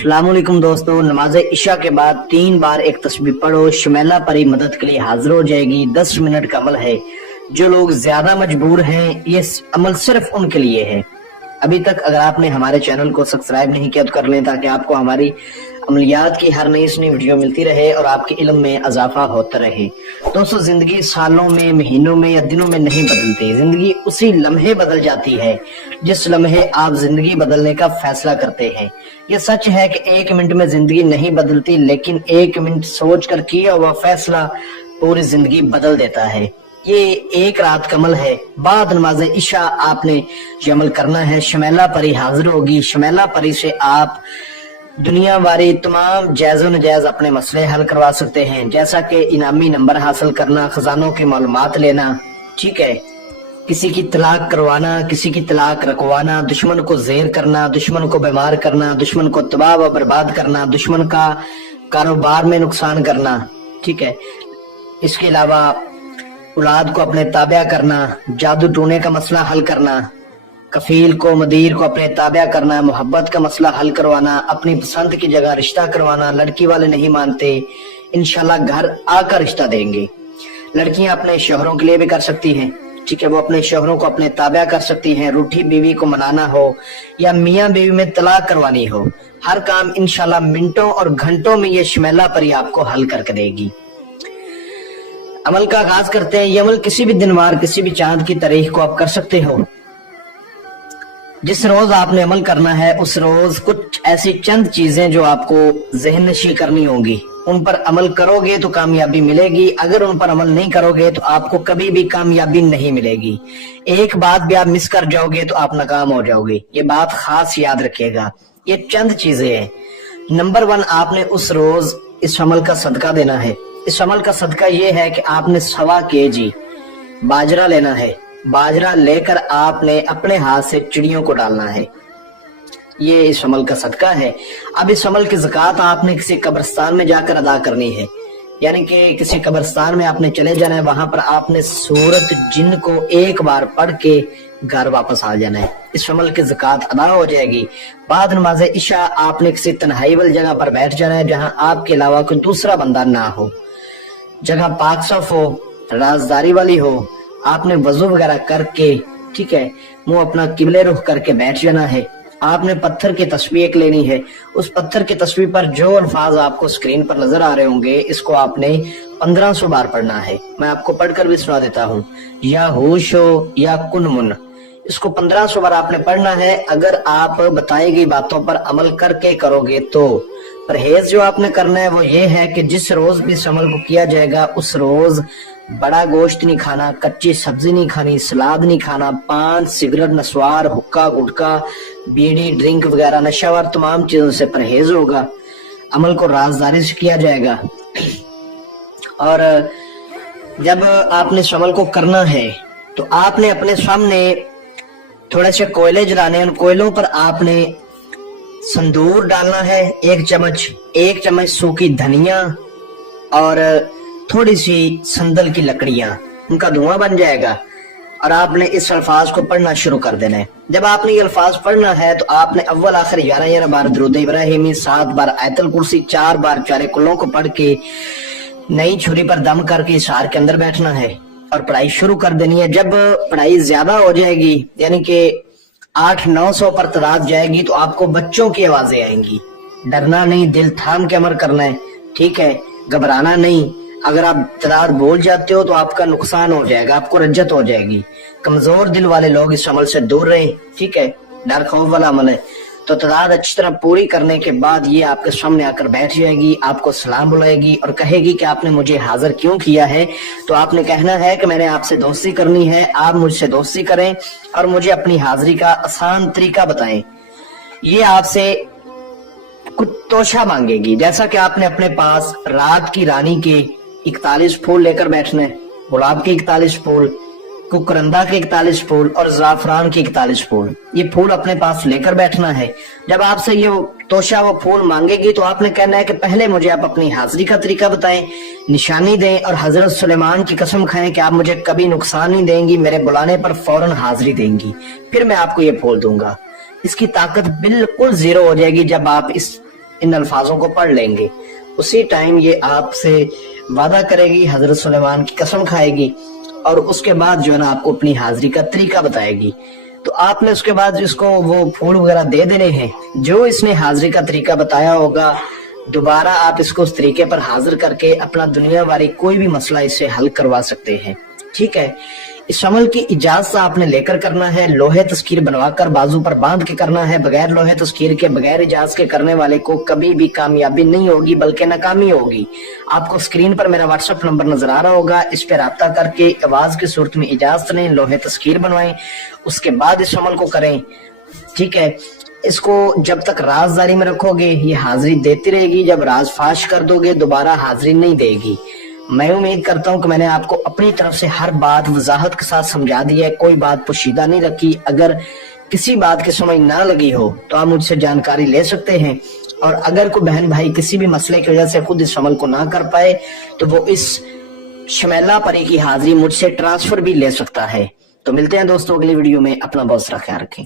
अस्सलाम वालेकुम दोस्तों, नमाज इशा के बाद 3 बार एक तस्बीह पढ़ो, शमेला परी मदद के लिए हाजिर हो जाएगी। 10 मिनट का अमल है। जो लोग ज्यादा मजबूर हैं, ये अमल सिर्फ उनके लिए है। अभी तक अगर आपने हमारे चैनल को सब्सक्राइब नहीं किया तो कर लें, ताकि आपको हमारी अमलियात की हर नई वीडियो मिलती रहे और आपके इल्म में इजाफा होता रहे। दोस्तों, जिंदगी सालों में, महीनों में या दिनों में नहीं बदलती। जिंदगी उसी लम्हे बदल जाती है जिस लम्हे आप जिंदगी बदलने का फैसला करते हैं। ये सच है कि 1 मिनट में जिंदगी नहीं बदलती, लेकिन 1 मिनट सोच कर किया हुआ फैसला पूरी जिंदगी बदल देता है। ये एक रात का अमल है। बाद नमाज इशा आपने ये अमल करना है। शमेला परी हाजिर होगी। शमेला परी से आप दुनिया वारी तमाम जायज़ नजायज अपने मसले हल करवा सकते हैं, जैसा कि इनामी नंबर हासिल करना, खजानों की मालूमात लेना, ठीक है, किसी की तलाक करवाना, किसी की तलाक रखवाना, दुश्मन को ज़ेर करना, दुश्मन को बीमार करना, दुश्मन को तबाह व बर्बाद करना, दुश्मन का कारोबार में नुकसान करना, ठीक है। इसके अलावा औलाद को अपने ताबा करना, जादू टोने का मसला हल करना, कफील को मदीर को अपने ताबा करना, मोहब्बत का मसला हल करवाना, अपनी पसंद की जगह रिश्ता करवाना। लड़की वाले नहीं मानते, इंशाल्लाह घर आकर रिश्ता देंगे। लड़कियां अपने शोहरों के लिए भी कर सकती हैं, ठीक है, वो अपने शोहरों को अपने ताबा कर सकती हैं। रूठी बीवी को मनाना हो या मियाँ बीवी में तलाक करवानी हो, हर काम इंशाल्लाह मिनटों और घंटों में ये शमेला परी आपको हल करके देगी। अमल का आगाज करते हैं। ये अमल किसी भी दिनवार, किसी भी चांद की तारीख को आप कर सकते हो। जिस रोज आपने अमल करना है, उस रोज कुछ ऐसी चंद चीजें जो आपको ज़हन नशी करनी होंगी, उन पर अमल करोगे तो कामयाबी मिलेगी। अगर उन पर अमल नहीं करोगे तो आपको कभी भी कामयाबी नहीं मिलेगी। एक बात भी आप मिस कर जाओगे तो आप नाकाम हो जाओगे। ये बात खास याद रखिएगा। ये चंद चीजें हैं। नंबर 1, आपने उस रोज इस अमल का सदका देना है। इस अमल का सदका ये है कि आपने 1.25 केजी बाजरा लेना है। बाजरा लेकर आपने अपने हाथ से चिड़ियों को डालना है। ये इस अमल का सदका है। अब इस अमल की ज़कात आपने किसी कब्रिस्तान में जाकर अदा करनी है, यानी कि किसी कब्रिस्तान में आपने चले जाना है। वहां पर आपने सूरत जिन को एक बार पढ़ के घर वापस आ जाना है। इस अमल की ज़कात अदा हो जाएगी। बाद नमाज इशा आपने किसी तन्हाई वाली जगह पर बैठ जाना है, जहां आपके अलावा कोई दूसरा बंदा ना हो, जगह पाक साफ हो, राजदारी वाली हो। आपने वजू वगैरह करके, ठीक है, मुंह अपना किबले रुख करके बैठ जाना है। आपने पत्थर की तस्बीह एक लेनी है। उस पत्थर की तस्बीह पर जो अल्फाज आपको स्क्रीन पर नजर आ रहे होंगे, इसको आपने 1500 बार पढ़ना है। मैं आपको पढ़कर भी सुना देता हूँ। या होशो या कुनमुन, इसको 1500 बार आपने पढ़ना है। अगर आप बताई गई बातों पर अमल करके करोगे तो परहेज जो आपने करना है वो ये है कि जिस रोज भी इस अमल को किया जाएगा, उस रोज बड़ा गोश्त नहीं खाना, कच्ची सब्जी नहीं खानी, सलाद नहीं खाना, पान, सिगरेट, नस्वार, हुक्का, गुटखा, बीड़ी, ड्रिंक वगैरह नशावर तमाम चीजों से परहेज होगा। अमल को राजदारी से किया जाएगा। और जब आपने इस अमल को करना है तो आपने अपने सामने थोड़े से कोयले जलाने, उन कोयलों पर आपने संदूर डालना है, 1 चम्मच सूखी धनिया और थोड़ी सी संदल की लकड़ियां, उनका धुआं बन जाएगा। और आपने इस अल्फाज को पढ़ना शुरू कर देना है। जब आपने ये अल्फाज पढ़ना है तो आपने अव्वल आखिर 11 बार दुरूद इब्राहिमी, 7 बार आयतुल कुर्सी, 4 बार चारे कुल्लों को पढ़ के नई छुरी पर दम करके इस हार के अंदर बैठना है और पढ़ाई शुरू कर देनी है। जब पढ़ाई ज्यादा हो जाएगी, यानी कि 800-900 पर तादाद जाएगी, तो आपको बच्चों की आवाजें आएंगी। डरना नहीं, दिल थाम के अमल करना है, ठीक है, घबराना नहीं। अगर आप तादाद बोल जाते हो तो आपका नुकसान हो जाएगा, आपको रज्जत हो जाएगी। कमजोर दिल वाले लोग इस अमल से दूर रहें, ठीक है, डर खौफ वाला अमल है। तो तादाद अच्छी तरह पूरी करने के बाद ये आपके सामने आकर बैठ जाएगी, आपको सलाम बुलाएगी और कहेगी कि आपने मुझे हाजिर क्यों किया है। तो आपने कहना है कि मैंने आपसे दोस्ती करनी है, आप मुझसे दोस्ती करें और मुझे अपनी हाजिरी का आसान तरीका बताएं। ये आपसे कुछ तोशा मांगेगी, जैसा कि आपने अपने पास रात की रानी के 41 फूल लेकर बैठना है, गुलाब के 41 फूल, कुकरंदा के 41 फूल और जाफरान के 41 फूल। ये फूल अपने पास लेकर बैठना है। जब आपसे ये तोशा वो फूल मांगेगी तो आपने कहना है कि पहले मुझे आप अपनी हाजिरी का तरीका बताएं, निशानी दें और हजरत सुलेमान की कसम खाएं कि आप मुझे कभी नुकसान नहीं देंगी, मेरे बुलाने पर फौरन हाजिरी देंगी, फिर मैं आपको ये फूल दूंगा। इसकी ताकत बिल्कुल 0 हो जाएगी जब आप इस इन अल्फाजों को पढ़ लेंगे, उसी टाइम ये आपसे वादा करेगी, हजरत सुलेमान की कसम खाएगी और उसके बाद जो है ना आपको अपनी हाजिरी का तरीका बताएगी। तो आपने उसके बाद इसको वो फूल वगैरह दे देने हैं। जो इसने हाजिरी का तरीका बताया होगा, दोबारा आप इसको उस तरीके पर हाजिर करके अपना दुनिया वाली कोई भी मसला इससे हल करवा सकते हैं। ठीक है, इस अमल की इजाजत आपने लेकर करना है, लोहे तस्कीर बनवाकर बाजू पर बांध के करना है। बगैर लोहे तस्कीर के, बगैर इजाजत के करने वाले को कभी भी कामयाबी नहीं होगी बल्कि नाकामी होगी। आपको स्क्रीन पर मेरा व्हाट्सएप नंबर नजर आ रहा होगा, इस पर राब्ता करके आवाज की सूरत में इजाजत लें, लोहे तस्कीर बनवाएं, उसके बाद इस अमल को करें। ठीक है, इसको जब तक राजदारी में रखोगे ये हाजिरी देती रहेगी, जब राज फाश कर दोगे दोबारा हाजिरी नहीं देगी। मैं उम्मीद करता हूं कि मैंने आपको अपनी तरफ से हर बात वजाहत के साथ समझा दी है, कोई बात पोशीदा नहीं रखी। अगर किसी बात की समझ ना लगी हो तो आप मुझसे जानकारी ले सकते हैं, और अगर कोई बहन भाई किसी भी मसले की वजह से खुद इस अमल को ना कर पाए तो वो इस शमेला परी की हाजिरी मुझसे ट्रांसफर भी ले सकता है। तो मिलते हैं दोस्तों अगली वीडियो में, अपना बहुत सारा ख्याल रखें।